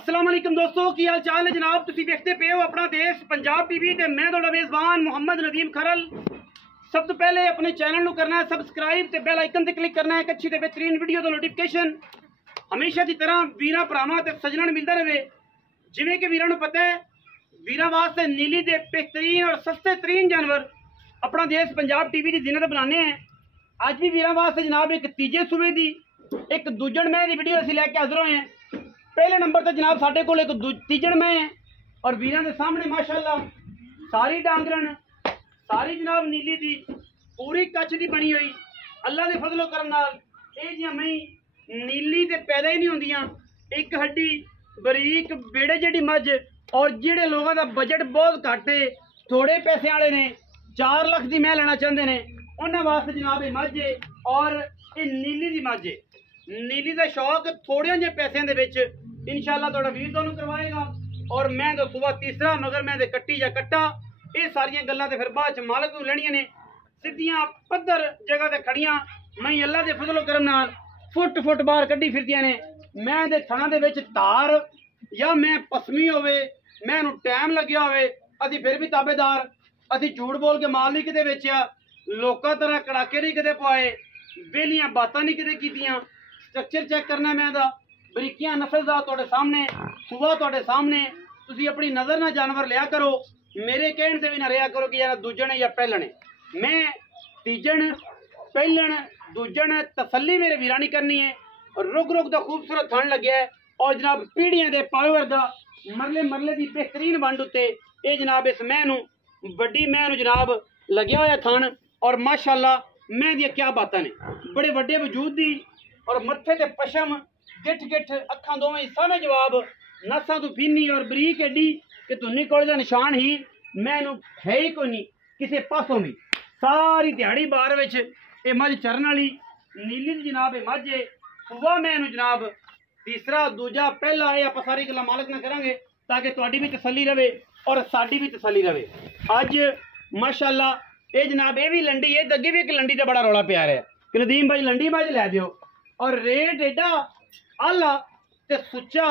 अस्सलाम वालेकुम दोस्तों, की हाल चाल है जनाब। तुसी देखते पे हो अपना देश पंजाब टीवी ते मैं तुहाडा मेज़बान मोहम्मद नदीम खरल। सब तो पहले अपने चैनल को करना है सबसक्राइब ते बेल आइकन ते क्लिक करना है। एक अच्छी ते बेहतरीन वीडियो दा नोटिफिकेशन हमेशा की तरह वीरां भरावां ते सज्जणां नूं मिलदा रहे। जिवें कि वीरां नूं पता है, वीरां वास्ते नीली दे बेहतरीन और सस्ते तरीन जानवर अपना देश पंजाब टीवी की जिन्नत बनाने हैं। अज भी वीरां वास्ते जनाब एक तीजे सूबे की एक दूजण मैंह की वीडियो असीं लैके हाज़र होए हैं। पहले नंबर पर जनाब साढ़े को एक तीजण मैंह है और वीरां दे सामने माशाअल्लाह सारी डांगरन सारी जनाब नीली दी पूरी कच्छ दी बनी हुई। अल्लाह दे फजलो करम नाल इह जिहियां मैंह नीली ते पैदा ही नहीं होंदियां। एक हड्डी बरीक बेड़े जिहड़ी मझ और जिहड़े लोगों का बजट बहुत घट है, थोड़े पैसे वाले ने 4 लाख की मैंह लेना चाहते हैं, उन्होंने वास्ते जनाब ये मझ है और ये नीली दी मझ है। नीली का शौक थोड़े जे पैसों के इंशाअल्लाह तुहाडा वीर तुहानूं करवाएगा। और मैं तो सुबह तीसरा मगर मैं कट्टी या कट्टा ये सारियां गल्लां ते फिर बाद च मालक नूं लैणियां ने। सीधियां पद्धर जगह ते खड़ियां मैं अल्लाह दे फजलो करम नाल फुट बाहर कड्डी फिरदियां ने। मैं दे थणा दे विच धार या मैं पसमी होवे मैनूं टाइम लग्या होवे असीं फिर भी ताबेदार। असीं झूठ बोल के माल नहीं किते वेचिया, लोकां तरह कड़ाके नहीं किते पवाए, बेलियां बातां नहीं किते कीतियां। स्ट्रक्चर चेक करना मैं दा बरीकियां नस्ल का तुहाडे सामने सुबह तुहाडे सामने। तुसीं अपनी नज़र ना जानवर लिया करो, मेरे कहण से भी ना रहा करो कि यार दूजण या पहलण। मैं तीजण पहलण दूजण तसली मेरे वीरां नहीं करनी है। और रुक रुक का खूबसूरत थण लग्या है और जनाब पीढ़ियां दे पावे वर्गा मरले मरले की बेहतरीन वंड उत्ते ये जनाब इस मैंह नूं वड्डी मैंह नूं जनाब लग्या होया थण। और माशाअल्लाह मैंह दी क्या बातां ने, बड़े वड्डे वजूद दी और मत्थे ते पशम गिठ गिठ अखां दोवें सामे जवाब नसां तू फीनी और बरीक एडी कि धुन्नी कोले दा निशान ही मैनू है ही कोई नहीं किसी पासों भी। सारी दिहाड़ी बार विच ये मझ चरन वाली नीली दी जनाब ये मझ है। सुबह मैनू जनाब तीसरा दूजा पहला ये आपां सारी गल्लां मालक ना करांगे ताकि तुहाडी भी तसल्ली रहे और साडी भी तसल्ली रहे। अज माशाअल्लाह ये जनाब ये भी लंडी है, अगे भी एक लंडी का बड़ा रौला प्यार है कि नदीम भाई लंडी मझ लै दिओ। और रेट एडा आला ते सुच्चा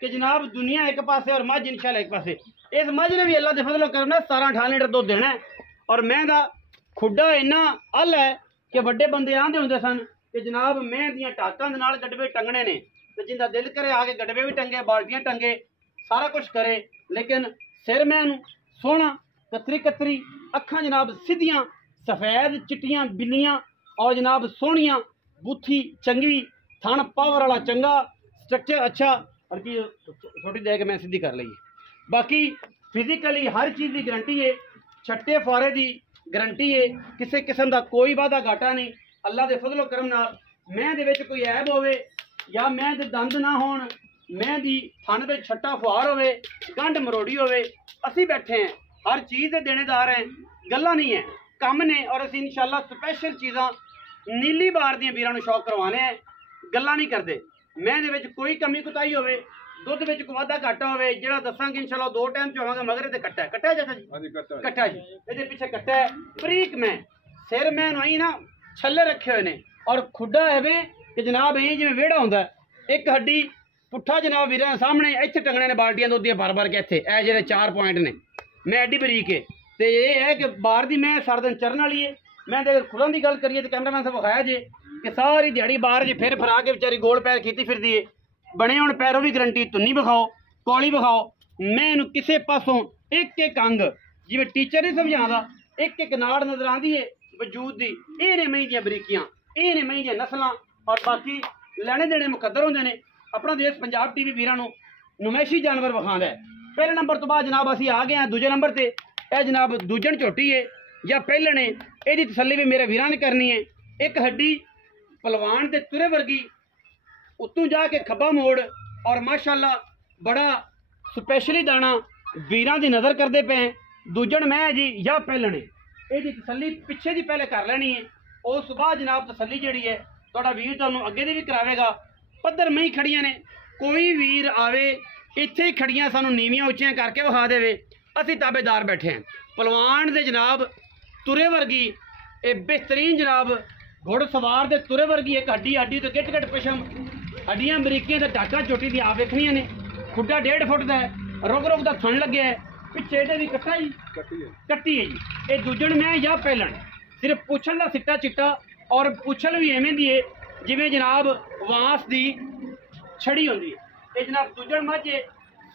कि जनाब दुनिया एक पासे और मझ इंशाअल्लाह एक पासे। इस मझ ने भी अल्लाह दे फजलो करना 17-18 लीटर दुध देना है। और मैं दा खुड्डा इन्ना अल है कि वड्डे बंदे आंदे हुंदे सन कि जनाब मैं दियां टाकां दे नाल गडवे टंगने ने ते जिंदा दिल करे आके गडवे भी टंगे बाल्टियां टंगे सारा कुछ करे। लेकिन सिर मैनू सोहना कतरी कतरी अखां जनाब सीधियां सफेद चिट्टियां बिल्लियां और जनाब सोहनियां बूथी चंगी थन पावर वाला चंगा स्ट्रक्चर अच्छा। और की छोटी दे के मैं सीधी कर ली। बाकी फिजिकली हर चीज़ की गारंटी है, छट्टे फुआरे की गारंटी है, किसी किस्म का कोई वादा घाटा नहीं। अल्लाह के फजलो करम नाल मैंह दे विच कोई ऐब होवे या मैंह दे दंद ना होण, मैंह दी थन ते छट्टा फुआर होवे गंढ मरोड़ी होवे, असीं बैठे हैं हर चीज़ के देनेदार हैं। गल्लां नहीं है कम ने और असीं इंशाअल्लाह स्पैशल चीज़ां नीली बार दियां वीरां नूं शौक करवाने हैं। गल्लां नहीं करते मैं दे विच कोई कमी कुताही होवे दुध विच कोई वाधा घाटा होवे जिहड़ा दसांगे इंशाअल्लाह 2 टाइम च होवांगा। मगर ते कट्टा है जैसा जी कट्टा जी इहदे पिछे कट्टा है बरीक मैं सिर मैं आई ना छल्ले रखे हुए ने और खुड्डा एवें कि जनाब इं जिवें वेड़ा हुंदा एक हड्डी पुट्ठा जनाब वीरां सामने इत्थे टंगने ने बाल्टियां दुध दियां भर के इत्थे ए जिहड़े 4 पॉइंट ने मैं एड्डी बरीक है। तो ये है कि बाहर दी मैं सारा दिन चरन वाली है। मैं अगर खुलन की गल करिए तो कैमरामैन साहब विखाया जे कि सारी दिहाड़ी बाहर जी फिर फरा के बेचारी गोल पैर खीती फिरदी है। बने हुण पैरों भी गारंटी धुन्नी विखाओ कौली विखाओ। मैं इहनूं किसी पासों एक एक अंग जिवें टीचर नहीं समझाता एक एक नाड़ नज़र आती है वजूद की। ये ने मई दियां बरीकियां, ये ने मई दियां नस्लां और बाकी लैने देने मुकद्दर होंदे ने। अपना देश पंजाब टीवी वीरां नूं नुमैशी जानवर विखांदा है। पहले नंबर तो बाद जनाब असीं आ गए हैं दूजे नंबर ते यह जनाब दूजण झोटी है या पहलण है। यदी तसल्ली भी मेरे वीरां ने करनी है। एक हड्डी पलवान के तुरे वर्गी उत्तों जाके खब्बा मोड़ और माशाअल्लाह बड़ा स्पैशली दाना वीरां की नज़र करते पे। दूजण मैं जी या पहलण है यदी तसल्ली पिछे की पहले कर लेनी है। उस बाद जनाब तसल्ली जी है तुहाडा वीर तुहानूं अगे दी भी करावेगा। पद्धर में ही खड़ियां ने, कोई वीर आवे इत्थे ही खड़ियां सानूं नीवियां उच्चियां करके विखा देवे असीं ताबेदार बैठे हैं। पलवान दे जनाब तुरे वर्गी ये बेहतरीन जनाब घुड़सवार दे तुरे वर्गी एक हड्डी हड्डी तो गिट गिट पशम हड्डियां बरीकियां ते टाका चोटी दी आप वेखनियां ने। खुड्डा 1.5 फुट का है, रुक रुक का थन लगे है, पिछे ਇਹਦੇ ਦੀ ਕੱਟਾ ਜੀ ਕੱਟੀ ਹੈ ਜੀ। ਇਹ ਦੂਜਣ ਮੈਂ ਜਾਂ ਪਹਿਲਣ ਸਿਰਫ ਪੁੱਛਣ ਦਾ ਸਿੱਟਾ ਚਿੱਟਾ ਔਰ ਪੁੱਛਲ ਵੀ ਐਵੇਂ ਦੀ ਹੈ ਜਿਵੇਂ ਜਨਾਬ ਵਾਂਸ ਦੀ ਛੜੀ ਹੁੰਦੀ ਹੈ। ਇਹ ਜਨਾਬ ਦੂਜਣ ਮਾਝੇ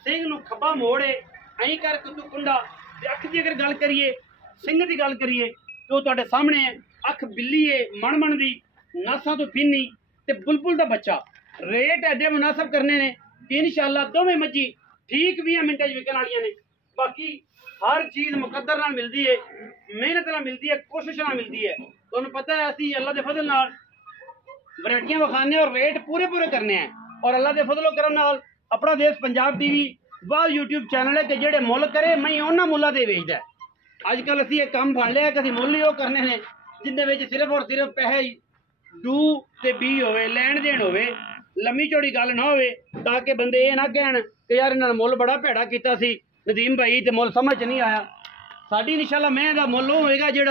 ਸਿੰਘ ਨੂੰ ਖੱਬਾ ਮੋੜੇ ਐਂ ਕਰਕੇ ਤੂੰ ਕੁੰਡਾ ਤੇ ਅੱਖ ਦੀ ਅਗਰ ਗੱਲ ਕਰੀਏ ਸਿੰਘ ਦੀ ਗੱਲ ਕਰੀਏ ਤੇ ਉਹ ਤੁਹਾਡੇ ਸਾਹਮਣੇ ਹੈ। ਅੱਖ ਬਿੱਲੀ ਹੈ ਮਣ ਦੀ, ਨਾਸਾਂ ਤੋਂ ਪੀਨੀ ਤੇ ਬੁਲਬੁਲ ਦਾ ਬੱਚਾ। ਰੇਟ ਐਡੇ ਮੁਨਾਸਬ ਕਰਨੇ ਨੇ ਕਿ ਇਨਸ਼ਾਅੱਲਾ ਦੋਵੇਂ ਮੱਝੀ ठीक 20 मिनट विकन वाली ने। बाकी हर चीज़ मुकद्दर नाल मिलती है, मेहनत नाल मिलती है, कोशिश नाल मिलती है। तुहानूं पता है असीं अल्लाह दे फजल नाल वैरायटियां विखाने और रेट पूरे पूरे करने हैं और अल्लाह दे फजलो करम नाल अपना देश पंजाब टीवी वाह यूट्यूब चैनल है कि जेड़े मुल करे मैं उन्हां मुल्लां दे वेचदा। अजकल असीं ये काम फड़ लिया कि असीं मुल ही वो करने ने जिंदे विच सिर्फ और सिर्फ पैसे डू ते बी होवे, लैण देण होवे, लम्मी चौड़ी गल ना होवे ताकि बंदे ये ना कहण कि यार इन्होंने मुल बड़ा भैड़ा किया सी नदीम भाई तो मुल समझ नहीं आया। साड़ी इंशाअल्लाह मैं का मुल होएगा जो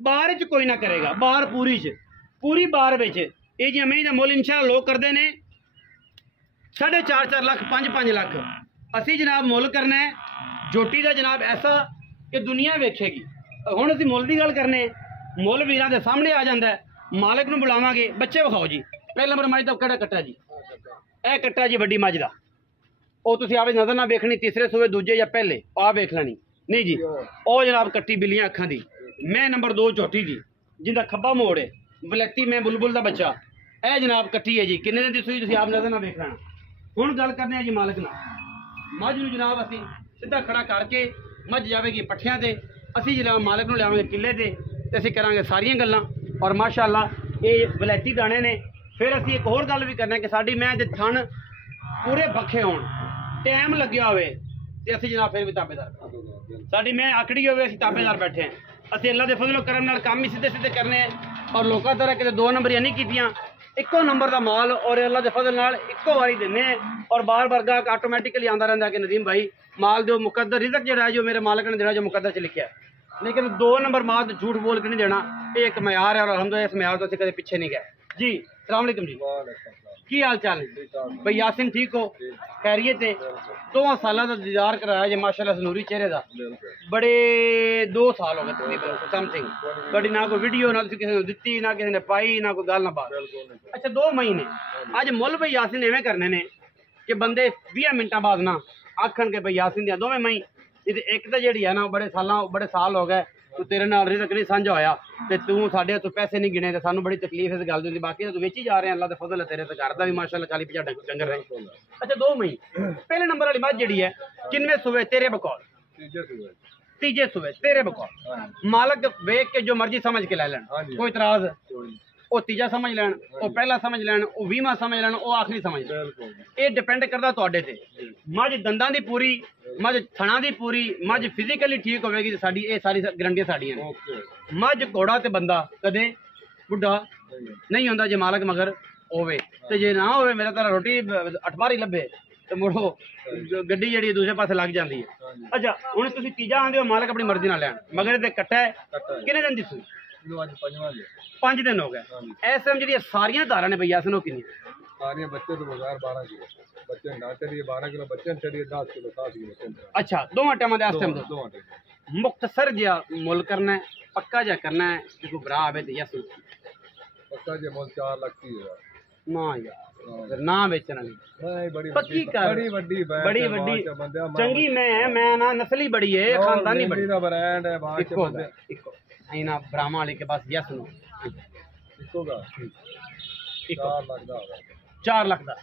बाहर च कोई ना करेगा, बाहर पूरी बाहर बिच ये जी मैं मुल इंशाअल्लाह लोग करते हैं 4.5 लाख 5 लाख। असी जनाब मुल करना है जोटी का जनाब ऐसा कि दुनिया वेखेगी। हुण असीं मुल की गल करने, मुल वीरां दे सामने आ जाता है। मालिक नूं बुलावांगे, बच्चे विखाओ जी। पहला नंबर मझ दा किहड़ा कट्टा जी? यह कट्टा जी वड्डी मझ दा। ਉਹ ਤੁਸੀਂ ਆਪੇ ਨਜ਼ਰ ਨਾ ਵੇਖਣੀ ਤੀਸਰੇ ਸੂਏ ਦੂਜੇ ਜਾਂ ਪਹਿਲੇ ਆ ਵੇਖ ਲੈਣੀ ਨਹੀਂ ਜੀ। ਉਹ ਜਨਾਬ ਕੱਟੀ ਬਿੱਲੀਆਂ ਅੱਖਾਂ ਦੀ ਮੈਂ ਨੰਬਰ 2 ਝੋਟੀ ਜੀ ਜਿੰਦਾ ਖੱਬਾ ਮੋੜ ਹੈ ਬਲੈਤੀ ਮੈਂ ਬੁਲਬੁਲ ਦਾ ਬੱਚਾ। ਇਹ ਜਨਾਬ ਕੱਟੀ ਹੈ ਜੀ ਕਿੰਨੇ ਦਿਨ ਦੀ ਸੂਈ ਤੁਸੀਂ ਆਪ ਨਜ਼ਰ ਨਾ ਵੇਖ ਲੈਣਾ। ਹੁਣ ਗੱਲ ਕਰਨੇ ਆ ਜੀ ਮਾਲਕ ਨਾਲ। ਮੱਝ ਨੂੰ ਜਨਾਬ ਅਸੀਂ ਸਿੱਧਾ ਖੜਾ ਕਰਕੇ ਮੱਝ ਜਾਵੇਗੀ ਪੱਠਿਆਂ ਤੇ, ਅਸੀਂ ਜਨਾਬ ਮਾਲਕ ਨੂੰ ਲਿਆਵਾਂਗੇ ਕਿੱਲੇ ਤੇ ਅਸੀਂ ਕਰਾਂਗੇ ਸਾਰੀਆਂ ਗੱਲਾਂ। ਔਰ ਮਾਸ਼ਾਅੱਲਾ ਇਹ ਬਲੈਤੀ ਦਾਣੇ ਨੇ। ਫਿਰ ਅਸੀਂ ਇੱਕ ਹੋਰ ਗੱਲ ਵੀ ਕਰਨਾ ਕਿ ਸਾਡੀ ਮੈਂ ਦੇ ਥਣ ਪੂਰੇ ਪੱਖੇ ਹੋਣ, टाइम लग्या होवे ते असीं जनाब फिर भी ताबेदार। साडी मैं आकड़ी होवे असीं ताबेदार बैठे हैं। असीं अल्लाह दे फजलो करम नाल काम ही सीधे सीधे करने हैं और लोकां तरह किते 2 नंबरियां नहीं कीतियां। इक्को नंबर दा माल और अल्लाह दे फजल नाल इक्को वारी दिन्ने और बार बार गाहक आटोमैटिकली आंदा रहिंदा कि नदीम भाई माल दो मुकद्दर रिज़्क जिहड़ा है जो मेरे मालिक ने देना जो मुकद्दर च लिखिया है। लेकिन 2 नंबर माल झूठ बोल के नहीं देना, ये एक म्यार है और अल्हम्दुलिल्लाह इस म्यार तो असीं कदे पिछे नहीं गए जी। अस्सलाम वालेकुम जी, की हाल चाल है भाई? यासिन ठीक हो? खैरियत है? 2 साल का दीदार कराया जी माशाल्लाह सनूरी चेहरे का। बड़े 2 साल हो गए तकरीबन समथिंग। थोड़ी ना कोई वीडियो ना किसी ने दी ना किसी ने पाई ना कोई गल ना बात। अच्छा 2 महीने अज मुल भाई यासिन इवें करने ने कि बंदे 20 मिनटा बाद ना आखन के भाई यासिन दियां 2 मई। एक तो जी है ना बड़े साल हो गए तू तेरे नाल रिज़्क नहीं साझा होया ते तू साडे तो पैसे नहीं गिने ते सानू बड़ी तकलीफ इस गल दी। बाकी तू वेची जा रहे हैं अल्लाह दे फजल है तेरे ते घर दा भी माशाअल्लाह 40-50 डंगर रहे। अच्छा 2 मई पहले नंबर वाली बात जी है किनवे सूबे तेरे बकौल? तीजे सूबे तेरे बकौल। मालक वेख के जो मर्जी समझ के लै लैन, कोई इतराज? वो तीजा समझ लैन, वो पहला समझ लैन, वो 20वां समझ लैन, वो आखिरी समझ लैन। ये डिपेंड करता तुहाडे ते। मझ दंदां दी पूरी, मझ थणा दी पूरी, मझ फिजिकली ठीक होवेगी ते साडी ये सारी गारंटियां साडियां ने। मझ घोड़ा ते बंदा कदे बुढ़ा नहीं होंदा जे मालक मगर होवे ते जे ना होवे मेरा तारा रोटी अठबारी लभे ते मुड़ो गड्डी जिहड़ी दूसरे पासे लग जांदी है। अच्छा हुण तुसीं तीजा आंदे हो मालक अपनी मर्जी नाल लैण मगर ते कट्टा है किन्ने दिन दी सूई? 5 दिन हो गए। इस टाइम जी सारिया धारा ने भैया सुनो कि सारिया बच्चे तो बगैर 12 किलो बच्चे ना चढ़िए 12 किलो बच्चे चढ़िए 10 किलो 7 किलो। अच्छा 2 टाइम मुख्तसर जिहा मुल करना है पक्का जा करना है जो कोई भरा आवे तो यस पक्का जे मुल 4 लाख की है ना यार ना बेचना नहीं बड़ी पक्की कर बड़ी वड्डी चंगी मैं ना नस्ली बड़ी है खानदानी बड़ी दा ब्रांड है बात इको आई ना ब्राह्मण वाले के पास यस नो इको का 4 लाख दा 4 लाख दा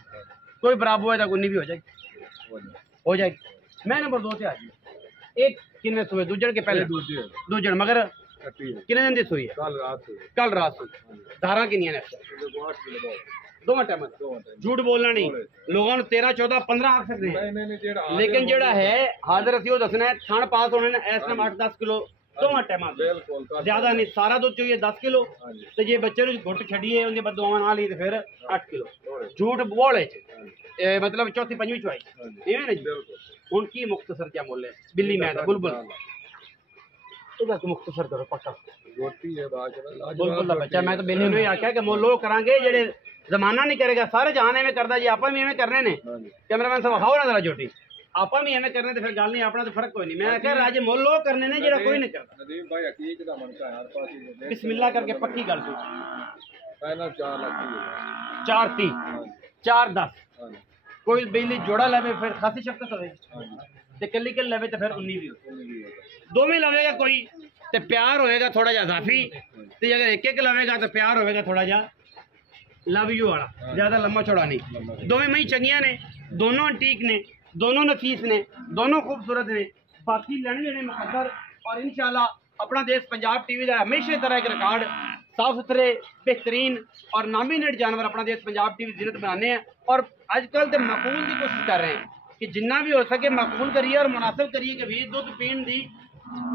कोई बराबर है तो कोई नहीं भी हो जाएगी। मैं नंबर 2 से आ जी एक किन्ने सुबह दूजन के पहले दूजन मगर किन्ने दिन दी सुई है? कल रात सुई। धारा किन्नियां ने? 2 टाइम झूठ बोलना नहीं लोगों ने 13 14 15 आख सकते हैं लेकिन जेड़ा है हाजिर असी वो दसना है थन पास होने ने इस टाइम 8 10 किलो 2 टाइम ज्यादा नहीं सारा दूध चाहिए 10 किलो तो जे बच्चे गुट छड़िए उनकी बदुआवां ना ली तो फिर 8 किलो झूठ बोले मतलब चौथी पंजवीं चुवाई इवें ना जी। हुण की मुख्तसर क्या मुल है बिल्ली मैं बुलबुल मुख्तसर करो पक्का जोटी है बात बिल्कुल बच्चा मैं तो बेली नहीं आख्या कि मोल लोग करांगे जेड़े जमाना नहीं करेगा सारे जहान एवं करता जी आपा भी एवं करने ने कैमरामैन साहब खाओ ना जरा जोटी आपा भी एवं करने तो फिर गल नहीं अपना तो फर्क कोई नहीं मैं कह राजे मोल लोग करने ने जेड़ा कोई नहीं करता नदीम भाई हकीक दा मनका हर पास बिस्मिल्लाह करके पक्की गल पहला 4 लाख की 430 410 कोई बिजली जोड़ा लवे फिर खासी शक्कत होवे ते कल्ली कल लवे तो फिर 19 भी दो में लवेगा कोई ते प्यार होएगा थोड़ा जा इजाफी ते अगर एक एक लवेगा तो प्यार होएगा थोड़ा जा लव यू वाला ज्यादा लंबा चौड़ा नहीं दोवें मई चंगियां ने दोनों अंटीक ने दोनों नफीस ने दोनों खूबसूरत ने बाकी लैने जेने मुकद्दर और इंशाल्लाह अपना देश पंजाब टीवी का हमेशा तरह एक रिकॉर्ड साफ सुथरे बेहतरीन और नॉमिनेट जानवर अपना देश पंजाब टीवी जिन्नत बनाने हैं और आजकल तो मकबूल की कोशिश कर रहे हैं कि जिन्ना भी हो सके मकबूल करिए और मुनासिब करिए कि भी दुध पीण की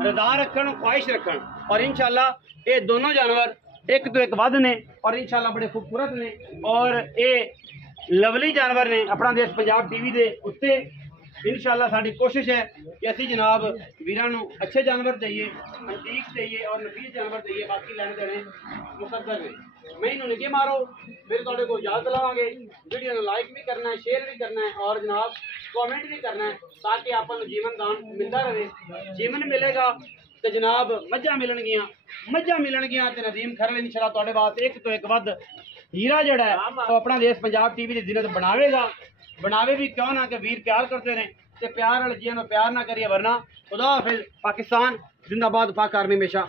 रजा रखन ख्वाहिश रखन और इंशाल्लाह ये दोनों जानवर एक तो एक वध ने और इंशाल्लाह बड़े खूबसूरत ने और ये लवली जानवर ने अपना देश पंजाब टीवी के उत्ते इंशाल्लाह साड़ी कोशिश है कि असी जनाब वीरां नूं अच्छे जानवर चाहिए अंटीक चाहिए और नफीस जानवर चाहिए बाकी लैने देने मुकद्दर ने मैं इन्होंने निगे मारो फिर तुहाडे को इजाजत लवांगे वीडियो नूं लाइक भी करना है शेयर भी करना है और जनाब कमेंट भी करना है ताकि आपां नूं जीवन दान मिलता रहे जीवन मिलेगा तो जनाब मझां मिलणगियां ते नदीम खरल इंशाल्लाह तुहाडे वास्ते एक तो एक वध हीरा जड़ा है तो अपना देश पंजाब टीवी की जिन्नत बनावे भी क्यों ना कि वीर प्यार करते रहे ते प्यार वाले जियां प्यार ना करिए वरना खुदा हाफिज पाकिस्तान जिंदाबाद पाक आर्मी हमेशा